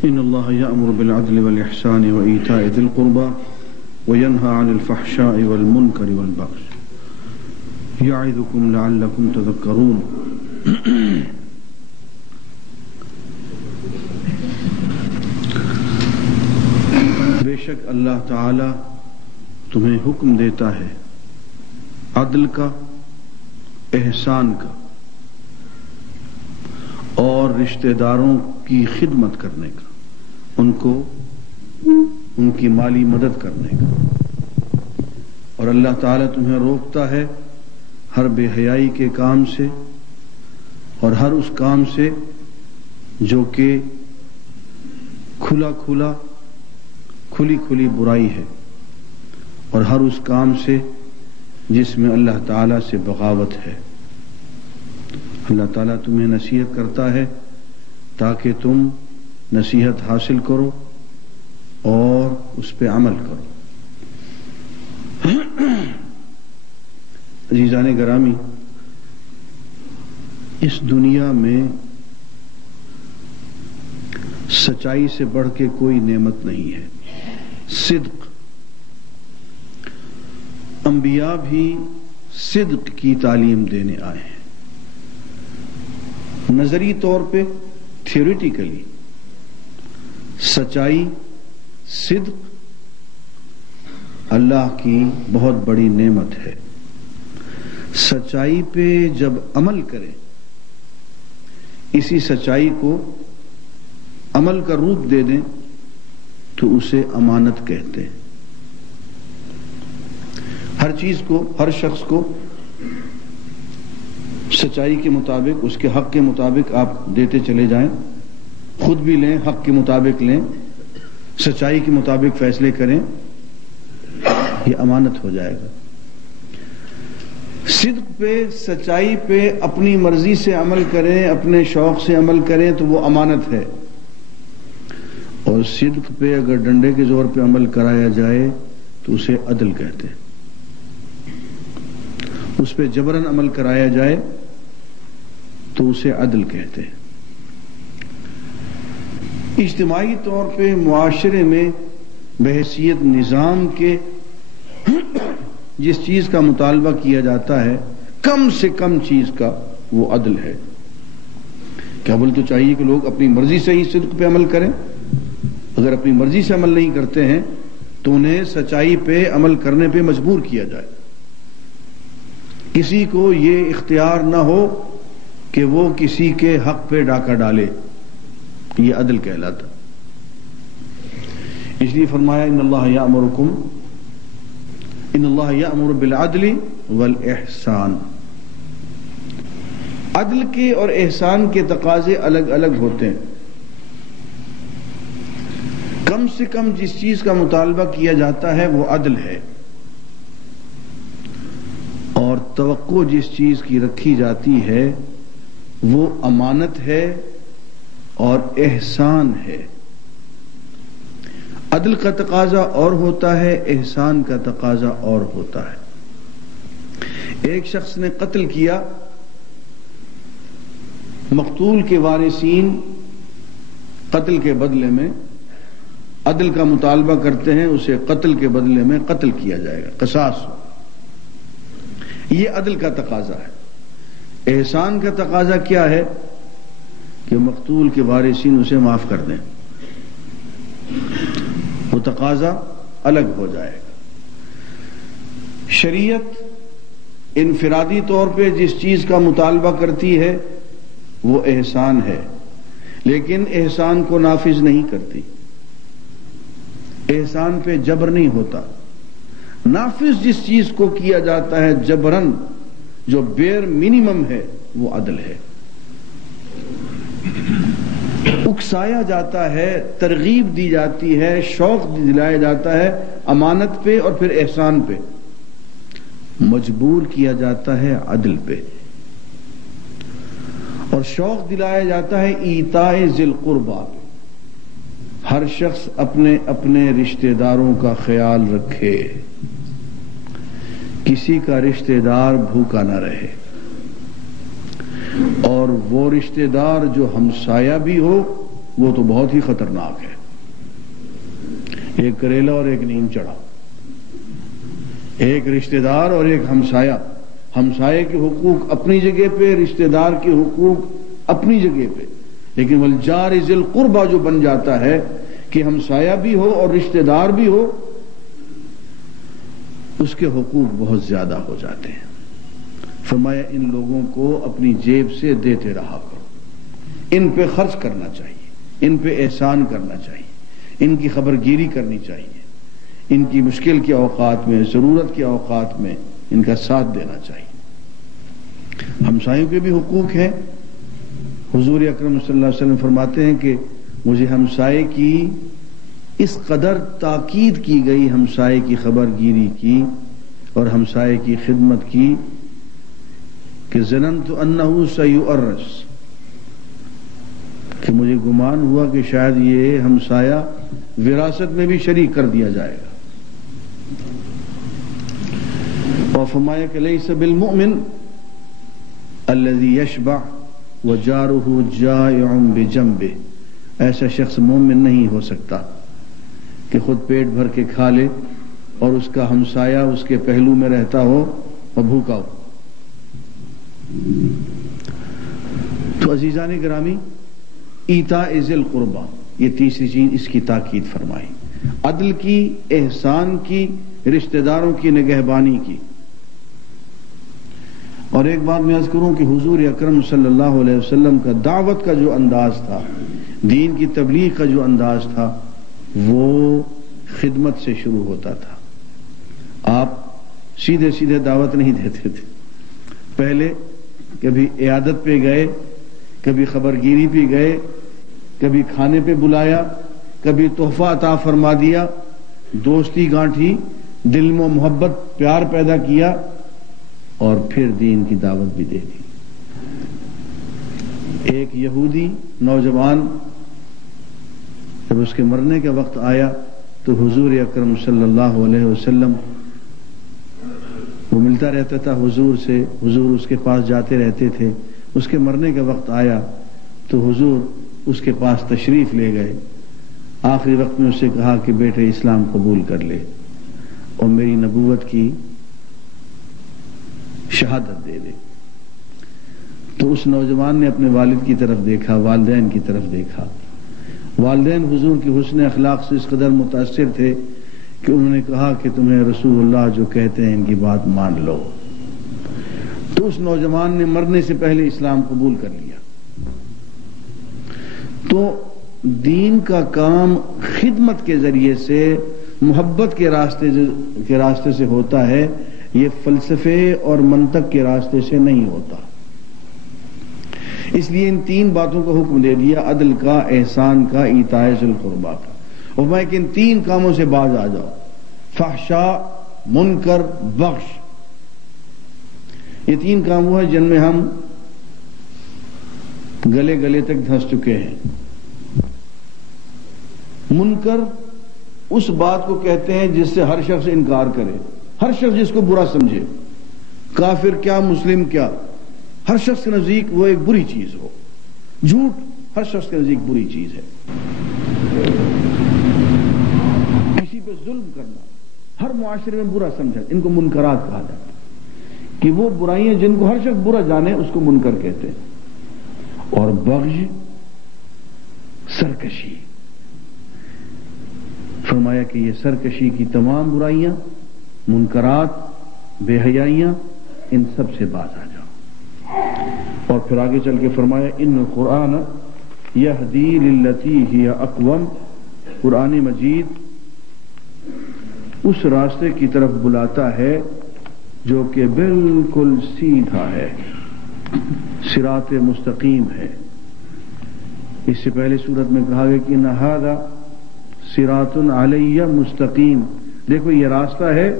إن الله يأمر بالعدل والإحسان وإيتاء ذي القربى وينهى عن الفحشاء والمنكر والبغي يعظكم لعلكم تذكرون۔ بے شک اللہ تعالی تمہیں حکم دیتا ہے عدل کا، احسان کا اور رشتہ داروں کی خدمت کرنے کا، ان کی مالی مدد کرنے کا، اور اللہ تعالیٰ تمہیں روکتا ہے ہر بے حیائی کے کام سے اور ہر اس کام سے جو کہ کھلی کھلی برائی ہے، اور ہر اس کام سے جس میں اللہ تعالیٰ سے بغاوت ہے۔ اللہ تعالیٰ تمہیں نصیحت کرتا ہے تاکہ تم نصیحت حاصل کرو اور اس پہ عمل کرو۔ عزیزان گرامی، اس دنیا میں سچائی سے بڑھ کے کوئی نعمت نہیں ہے۔ صدق، انبیاء بھی صدق کی تعلیم دینے آئے ہیں، نظری طور پہ تھیوریٹیکلی سچائی، صدق اللہ کی بہت بڑی نعمت ہے۔ سچائی پہ جب عمل کریں، اسی سچائی کو عمل کا روپ دے دیں تو اسے امانت کہتے ہیں۔ ہر چیز کو، ہر شخص کو سچائی کے مطابق، اس کے حق کے مطابق آپ دیتے چلے جائیں، خود بھی لیں، حق کے مطابق لیں، سچائی کے مطابق فیصلے کریں، یہ امانت ہو جائے گا۔ صدق پہ، سچائی پہ اپنی مرضی سے عمل کریں، اپنے شوق سے عمل کریں تو وہ امانت ہے، اور صدق پہ اگر ڈنڈے کے زور پہ عمل کرایا جائے تو اسے عدل کہتے ہیں۔ اس پہ جبراً عمل کرایا جائے تو اسے عدل کہتے ہیں۔ اجتماعی طور پہ معاشرے میں بحیثیت نظام کے جس چیز کا مطالبہ کیا جاتا ہے، کم سے کم چیز کا، وہ عدل ہے۔ کیا بول تو چاہیے کہ لوگ اپنی مرضی سے ہی صدق پہ عمل کریں۔ اگر اپنی مرضی سے عمل نہیں کرتے ہیں تو انہیں سچائی پہ عمل کرنے پہ مجبور کیا جائے۔ کسی کو یہ اختیار نہ ہو کہ وہ کسی کے حق پہ ڈاکہ ڈالے، یہ عدل کہلاتا۔ اس لیے فرمایا ان اللہ یأمر بالعدل والاحسان۔ عدل کے اور احسان کے تقاضے الگ الگ ہوتے ہیں۔ کم سے کم جس چیز کا مطالبہ کیا جاتا ہے وہ عدل ہے، اور توقع جس چیز کی رکھی جاتی ہے وہ امانت ہے اور احسان ہے۔ عدل کا تقاضا اور ہوتا ہے، احسان کا تقاضا اور ہوتا ہے۔ ایک شخص نے قتل کیا، مقتول کے وارثین قتل کے بدلے میں عدل کا مطالبہ کرتے ہیں، اسے قتل کے بدلے میں قتل کیا جائے گا، قصاص۔ یہ عدل کا تقاضا ہے۔ احسان کا تقاضا کیا ہے کہ مقتول کے وارثین اسے معاف کر دیں، وہ تقاضا الگ ہو جائے گا۔ شریعت انفرادی طور پہ جس چیز کا مطالبہ کرتی ہے وہ احسان ہے، لیکن احسان کو نافذ نہیں کرتی۔ احسان پہ جبر نہیں ہوتا۔ نافذ جس چیز کو کیا جاتا ہے جبرن، جو بیر منیمم ہے، وہ عدل ہے۔ اکسایا جاتا ہے، ترغیب دی جاتی ہے، شوق دلایا جاتا ہے امانت پہ اور پھر احسان پہ، مجبور کیا جاتا ہے عدل پہ، اور شوق دلایا جاتا ہے ایتاء ذی القربیٰ پہ۔ ہر شخص اپنے اپنے رشتہ داروں کا خیال رکھے، کسی کا رشتہ دار بھوکا نہ رہے، اور وہ رشتہ دار جو ہمسایہ بھی ہو وہ تو بہت ہی خطرناک ہے. ایک کریلا اور ایک نیم چڑھا، ایک رشتہ دار اور ایک ہمسایہ. ہمسائے کے حقوق اپنی جگہ پہ، رشتہ دار کے حقوق اپنی جگہ پہ، لیکن والجار ذی القربہ جو بن جاتا ہے کہ ہمسایہ بھی ہو اور رشتہ دار بھی ہو، اس کے حقوق بہت زیادہ ہو جاتے ہیں. فرمایا ان لوگوں کو اپنی جیب سے دیتے رہا کرو، ان پہ خرچ کرنا چاہیے، ان پہ احسان کرنا چاہیے، ان کی خبر گیری کرنی چاہیے، ان کی مشکل کے اوقات میں، ضرورت کے اوقات میں ان کا ساتھ دینا چاہیے. ہمسایوں کے بھی حقوق ہیں. حضور اکرم صلی اللہ علیہ وسلم فرماتے ہیں کہ مجھے ہمسائے کی اس قدر تاکید کی گئی، ہمسائے کی خبر گیری کی اور ہمسائے کی خدمت کی کہ ظننت انہ سیؤرث، کہ مجھے گمان ہوا کہ شاید یہ ہمسایہ وراثت میں بھی شریک کر دیا جائے گا. اور فرمایا کہ لیس بالمؤمن الذی یشبع وجارہ جائع بجنبہ، ایسا شخص مومن نہیں ہو سکتا کہ خود پیٹ بھر کے کھا لے اور اس کا ہمسایہ اس کے پہلو میں رہتا ہو اور بھوکا ہو. تو عزیزان گرامی، ایتاء ذی القربہ، یہ تیسری چیز اس کی تاکید فرمائی، عدل کی، احسان کی، رشتہ داروں کی نگہبانی کی. اور ایک بات میں عرض کروں کہ حضور اکرم صلی اللہ علیہ وسلم کا دعوت کا جو انداز تھا، دین کی تبلیغ کا جو انداز تھا، وہ خدمت سے شروع ہوتا تھا. آپ سیدھے سیدھے دعوت نہیں دیتے تھے. پہلے کبھی عیادت پہ گئے، کبھی خبرگیری پہ گئے، کبھی کھانے پہ بلایا، کبھی تحفہ عطا فرما دیا، دوستی گانٹھی، دل میں محبت پیار پیدا کیا، اور پھر دین کی دعوت بھی دے دی. ایک یہودی نوجوان جب اس کے مرنے کا وقت آیا تو حضور اکرم صلی اللہ علیہ وسلم، وہ ملتا رہتا تھا حضور سے، حضور اس کے پاس جاتے رہتے تھے. اس کے مرنے کا وقت آیا تو حضور اس کے پاس تشریف لے گئے. آخری وقت میں اسے کہا کہ بیٹے اسلام قبول کر لے اور میری نبوت کی شہادت دے دے. تو اس نوجوان نے اپنے والد کی طرف دیکھا، والدین کی طرف دیکھا. والدین حضور کی حسن اخلاق سے اس قدر متاثر تھے کہ انہوں نے کہا کہ تمہیں رسول اللہ جو کہتے ہیں ان کی بات مان لو. تو اس نوجوان نے مرنے سے پہلے اسلام قبول کر لیا. تو دین کا کام خدمت کے ذریعے سے، محبت کے راستے سے ہوتا ہے، یہ فلسفے اور منطق کے راستے سے نہیں ہوتا. اس لیے ان تین باتوں کا حکم دے دیا، عدل کا، احسان کا، ایتاء ذی القربہ کا. اور میں کہ ان تین کاموں سے باز آ جاؤ، فحشاء، منکر، بغش. یہ تین کام وہ ہیں جن میں ہم گلے تک دھنس چکے ہیں. منکر اس بات کو کہتے ہیں جس سے ہر شخص انکار کرے، ہر شخص جس کو برا سمجھے، کافر کیا مسلم کیا، ہر شخص کے نزدیک وہ ایک بری چیز ہو. جھوٹ ہر شخص کے نزدیک بری چیز ہے. کسی پہ ظلم کرنا ہر معاشرے میں برا سمجھا، ان کو منکرات کہا جاتا ہے کہ وہ برائیاں جن کو ہر شخص برا جانے اس کو منکر کہتے ہیں. اور بغض، سرکشی، فرمایا کہ یہ سرکشی کی تمام برائیاں، منکرات، بے حیائیاں، ان سب سے باز آ جاؤ. اور پھر آگے چل کے فرمایا ان القرآن یہدی للتی ہی اقوم، قرآن مجید اس راستے کی طرف بلاتا ہے جو کہ بالکل سیدھا ہے، صراط مستقیم ہے. اس سے پہلے سورت میں کہا گیا کہ ان ھذا صراط علی مستقیم، دیکھو یہ راستہ ہے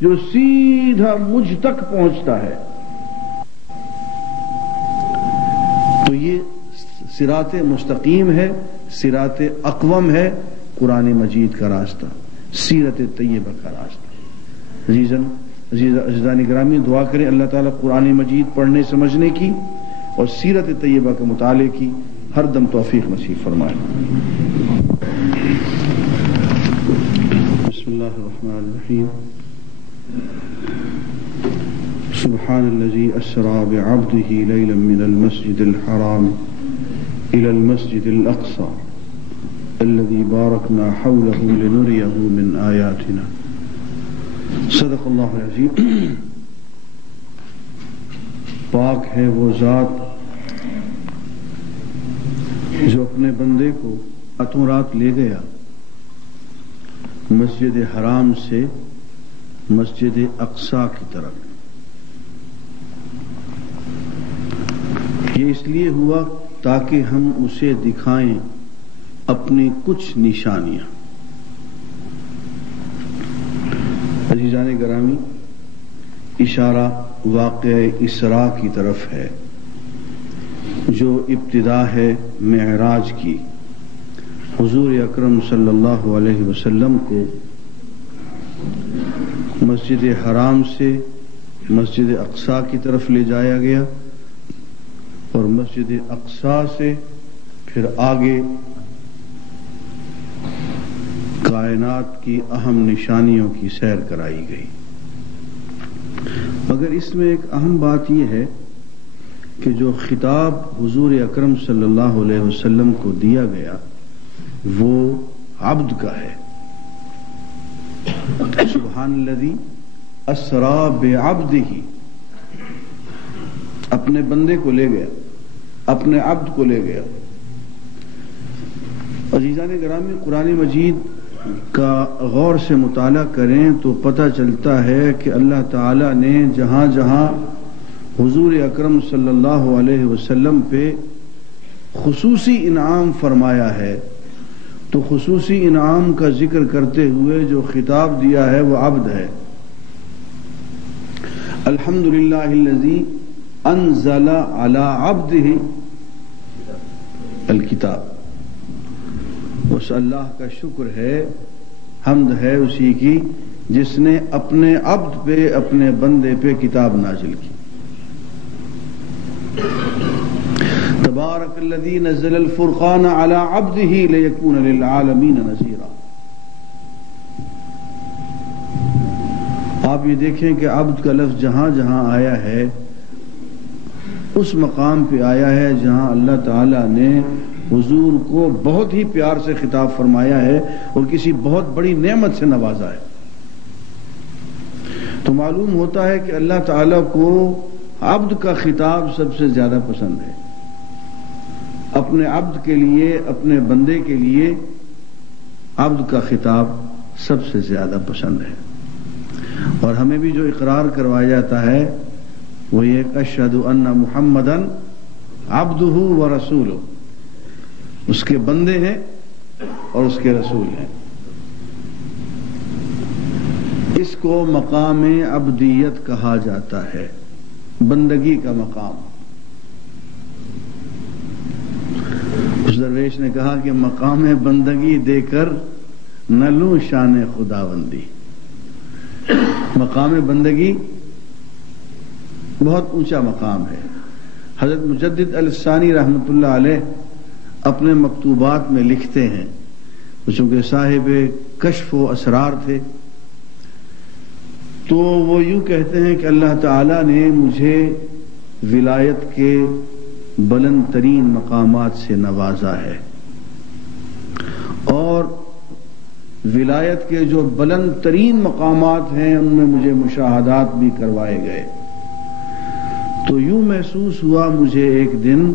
جو سیدھا مجھ تک پہنچتا ہے. تو یہ صراط مستقیم ہے، صراط اقوم ہے، قرآن مجید کا راستہ، سیرت طیبہ کا راستہ. عزیزان گرامی، دعا کریں اللہ تعالیٰ قرآن مجید پڑھنے سمجھنے کی اور سیرت طیبہ کے مطالعے کی ہر دم توفیق نصیب فرمائے. بسم اللہ الرحمن الرحیم. سبحان الذي أسرى بعبده ليلا من المسجد الحرام إلى المسجد الأقصى الذي باركنا حوله لنريه من آياتنا. صدق اللہ العظیم. پاک ہے وہ ذات جو اپنے بندے کو راتوں رات لے گیا مسجد حرام سے مسجد اقصی کی طرف. یہ اس لیے ہوا تاکہ ہم اسے دکھائیں اپنی کچھ نشانیاں. عزیزان گرامی، اشارہ واقعہ اسراء کی طرف ہے جو ابتدا ہے معراج کی. حضور اکرم صلی اللہ علیہ وسلم کو مسجد حرام سے مسجد اقصی کی طرف لے جایا گیا اور مسجد اقصی سے پھر آگے کائنات کی اہم نشانیوں کی سیر کرائی گئی. مگر اس میں ایک اہم بات یہ ہے کہ جو خطاب حضور اکرم صلی اللہ علیہ وسلم کو دیا گیا وہ عبد کا ہے. سبحان الذی اسری بعبدہ، اپنے بندے کو لے گیا، اپنے عبد کو لے گیا. عزیزان گرامی، قرآن مجید کا غور سے مطالعہ کریں تو پتہ چلتا ہے کہ اللہ تعالی نے جہاں جہاں حضور اکرم صلی اللہ علیہ وسلم پہ خصوصی انعام فرمایا ہے تو خصوصی انعام کا ذکر کرتے ہوئے جو خطاب دیا ہے وہ عبد ہے. الحمدللہ الذی انزل علی عبدہ الکتاب. اس اللہ کا شکر ہے، حمد ہے اسی کی جس نے اپنے عبد پہ، اپنے بندے پہ کتاب نازل کی. تبارک الذی نزل الفرقان علی عبدہ لیکون للعالمین نذیرا. آپ یہ دیکھیں کہ عبد کا لفظ جہاں جہاں آیا ہے اس مقام پہ آیا ہے جہاں اللہ تعالی نے حضور کو بہت ہی پیار سے خطاب فرمایا ہے اور کسی بہت بڑی نعمت سے نوازا ہے. تو معلوم ہوتا ہے کہ اللہ تعالی کو عبد کا خطاب سب سے زیادہ پسند ہے. اپنے عبد کے لیے، اپنے بندے کے لیے عبد کا خطاب سب سے زیادہ پسند ہے. اور ہمیں بھی جو اقرار کروایا جاتا ہے وہ یہ کہ اشہد ان محمدً عبدہ ورسولہ، اس کے بندے ہیں اور اس کے رسول ہیں. اس کو مقام عبدیت کہا جاتا ہے، بندگی کا مقام. اس درویش نے کہا کہ مقام بندگی دے کر نہ لوں شان خداوندی. مقام بندگی بہت اونچا مقام ہے. حضرت مجدد الثانی رحمۃ اللہ علیہ اپنے مکتوبات میں لکھتے ہیں، چونکہ صاحب کشف و اسرار تھے، تو وہ یوں کہتے ہیں کہ اللہ تعالی نے مجھے ولایت کے بلند ترین مقامات سے نوازا ہے اور ولایت کے جو بلند ترین مقامات ہیں ان میں مجھے مشاہدات بھی کروائے گئے. تو یوں محسوس ہوا مجھے ایک دن،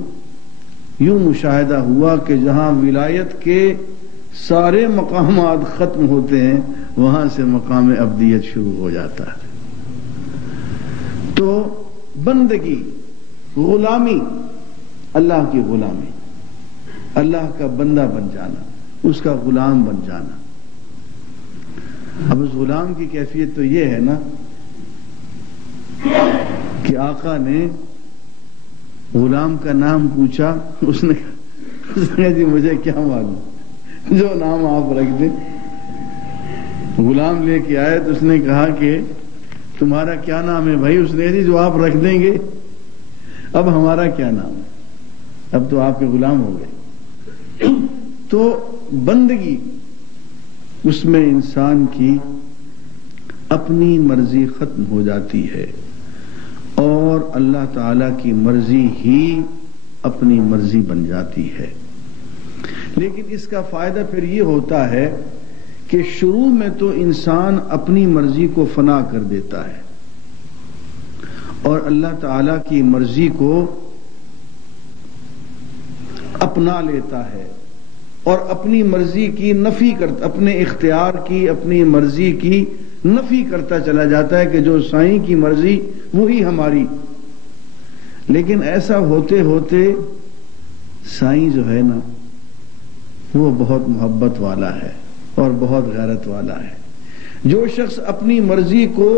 یوں مشاہدہ ہوا کہ جہاں ولایت کے سارے مقامات ختم ہوتے ہیں وہاں سے مقام عبدیت شروع ہو جاتا ہے. تو بندگی، غلامی، اللہ کی غلامی، اللہ کا بندہ بن جانا، اس کا غلام بن جانا. اب اس غلام کی کیفیت تو یہ ہے نا کہ آقا نے غلام کا نام پوچھا، اس نے کہا جی مجھے کیا معلوم، جو نام آپ رکھ دیں. غلام لے کے آئے تو اس نے کہا کہ تمہارا کیا نام ہے بھائی؟ اس نے کہا جی جو آپ رکھ دیں گے. اب ہمارا کیا نام ہے؟ اب تو آپ کے غلام ہو گئے. تو بندگی اس میں انسان کی اپنی مرضی ختم ہو جاتی ہے اور اللہ تعالی کی مرضی ہی اپنی مرضی بن جاتی ہے. لیکن اس کا فائدہ پھر یہ ہوتا ہے کہ شروع میں تو انسان اپنی مرضی کو فنا کر دیتا ہے اور اللہ تعالی کی مرضی کو اپنا لیتا ہے اور اپنی مرضی کی نفی کرتا، اپنے اختیار کی، اپنی مرضی کی نفی کرتا چلا جاتا ہے کہ جو سائیں کی مرضی وہی ہماری. لیکن ایسا ہوتے ہوتے سائیں جو ہے نا وہ بہت محبت والا ہے اور بہت غیرت والا ہے. جو شخص اپنی مرضی کو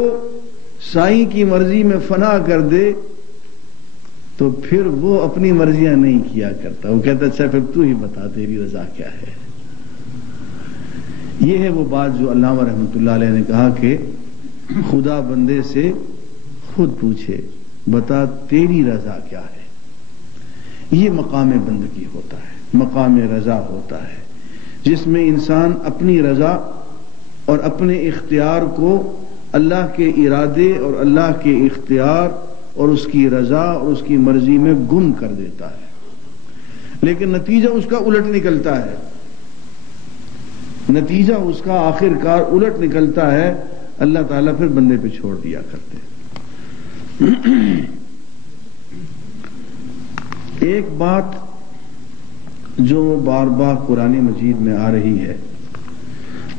سائیں کی مرضی میں فنا کر دے تو پھر وہ اپنی مرضیاں نہیں کیا کرتا. وہ کہتا اچھا پھر تو ہی بتا تیری رضا کیا ہے. یہ ہے وہ بات جو علامہ رحمۃ اللہ علیہ نے کہا کہ خدا بندے سے خود پوچھے بتا تیری رضا کیا ہے. یہ مقام بندگی ہوتا ہے، مقام رضا ہوتا ہے، جس میں انسان اپنی رضا اور اپنے اختیار کو اللہ کے ارادے اور اللہ کے اختیار اور اس کی رضا اور اس کی مرضی میں گم کر دیتا ہے. لیکن نتیجہ اس کا الٹ نکلتا ہے، نتیجہ اس کا آخر کار الٹ نکلتا ہے. اللہ تعالیٰ پھر بندے پہ چھوڑ دیا کرتے. ایک بات جو بار بار قرآن مجید میں آ رہی ہے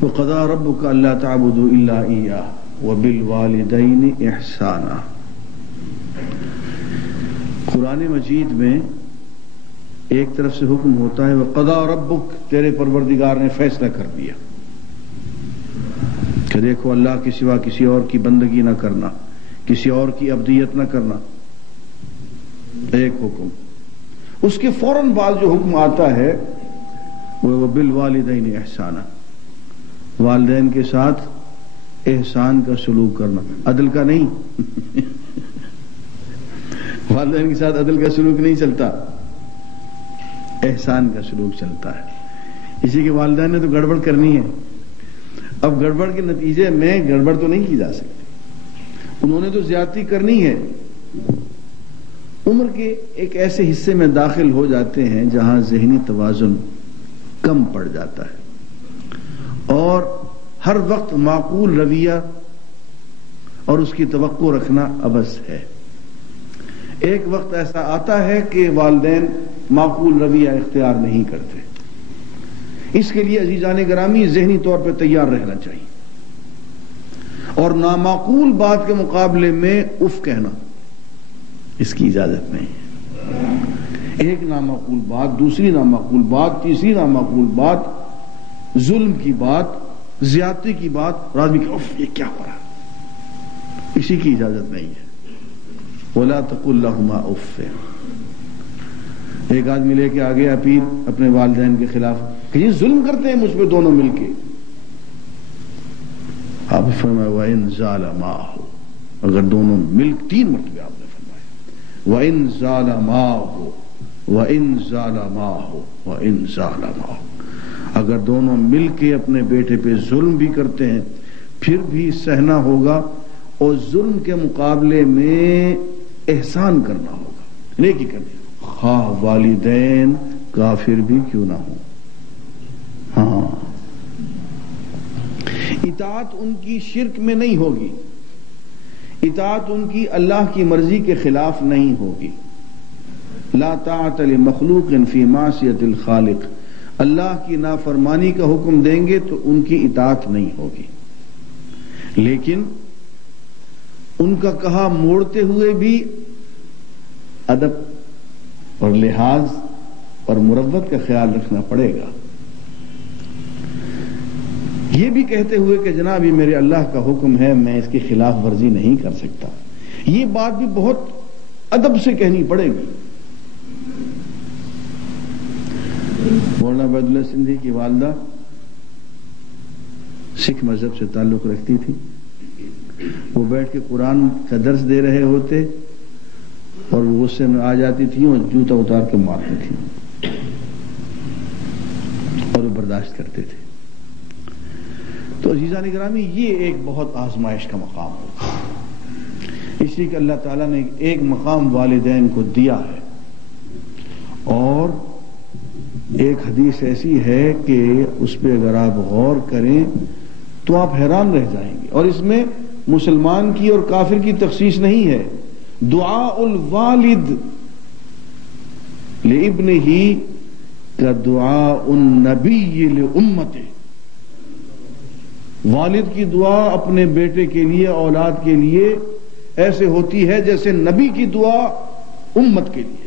وَقَضَىٰ رَبُّكَ أَلَّا تَعْبُدُوا إِلَّا إِيَّاهُ وَبِالْوَالِدَيْنِ إِحْسَانًا. قرآن مجید میں ایک طرف سے حکم ہوتا ہے وَقَضَىٰ رَبُّكَ، تیرے پروردگار نے فیصلہ کر دیا کہ دیکھو اللہ کے سوا کسی اور کی بندگی نہ کرنا، کسی اور کی عبدیت نہ کرنا. ایک حکم. اس کے فوراً بعد جو حکم آتا ہے وہ بالوالدین احسانا، والدین کے ساتھ احسان کا سلوک کرنا، عدل کا نہیں. والدین کے ساتھ عدل کا سلوک نہیں چلتا، احسان کا سلوک چلتا ہے. اسی کے والدین نے تو گڑبڑ کرنی ہے. اب گڑبڑ کے نتیجے میں گڑبڑ تو نہیں کی جا سکتی، انہوں نے تو زیادتی کرنی ہے. عمر کے ایک ایسے حصے میں داخل ہو جاتے ہیں جہاں ذہنی توازن کم پڑ جاتا ہے اور ہر وقت معقول رویہ اور اس کی توقع رکھنا عبث ہے. ایک وقت ایسا آتا ہے کہ والدین معقول رویہ اختیار نہیں کرتے. اس کے لیے عزیزان گرامی ذہنی طور پہ تیار رہنا چاہیے اور نامعقول بات کے مقابلے میں اف کہنا اس کی اجازت نہیں ہے. ایک نامعقول بات، دوسری نامعقول بات، تیسری نامعقول بات، ظلم کی بات، زیادتی کی بات اور آدمی کہ اف یہ کیا ہو رہا، اسی کی اجازت نہیں ہے. وَلَا تَقُلْ لَهُمَا اُفٍّ. ایک آدمی لے کے آ گیا اپیل اپنے والدین کے خلاف کہ یہ ظلم کرتے ہیں مجھ پہ دونوں مل کے. آپ نے فرمایا وَإِن ظَالَمَاهُ، اگر دونوں مل، 3 مرتبہ آپ نے فرمایا وَإِن ظَالَمَاهُ وَإِن ظَالَمَاهُ وَإِن ظَالَمَاهُ، اگر دونوں مل کے اپنے بیٹے پہ ظلم بھی کرتے ہیں پھر بھی سہنا ہوگا اور ظلم کے مقابلے میں احسان کرنا ہوگا، نیکی کرنی، خواہ والدین کافر بھی کیوں نہ ہو. ہاں، اطاعت ان کی شرک میں نہیں ہوگی، اطاعت ان کی اللہ کی مرضی کے خلاف نہیں ہوگی. لا طاعت لمخلوق فی معصیت الخالق، اللہ کی نافرمانی کا حکم دیں گے تو ان کی اطاعت نہیں ہوگی. لیکن ان کا کہا موڑتے ہوئے بھی ادب اور لحاظ اور مروت کا خیال رکھنا پڑے گا. یہ بھی کہتے ہوئے کہ جناب یہ میرے اللہ کا حکم ہے، میں اس کی خلاف ورزی نہیں کر سکتا. یہ بات بھی بہت ادب سے کہنی پڑے گی. مولانا عبید اللہ سندھی کی والدہ سکھ مذہب سے تعلق رکھتی تھی. وہ بیٹھ کے قرآن کا درس دے رہے ہوتے اور وہ غصے میں آ جاتی تھیں اور جوتا اتار کے مارتی تھیں اور وہ برداشت کرتے تھے. تو عزیزان گرامی یہ ایک بہت آزمائش کا مقام ہوتا ہے، اس لیے کہ اللہ تعالیٰ نے ایک مقام والدین کو دیا ہے. اور ایک حدیث ایسی ہے کہ اس پہ اگر آپ غور کریں تو آپ حیران رہ جائیں گے. اور اس میں مسلمان کی اور کافر کی تخصیص نہیں ہے. دعاء الوالد لابنہ کا دعاء النبی لامتہ. والد کی دعا اپنے بیٹے کے لیے، اولاد کے لیے ایسے ہوتی ہے جیسے نبی کی دعا امت کے لیے.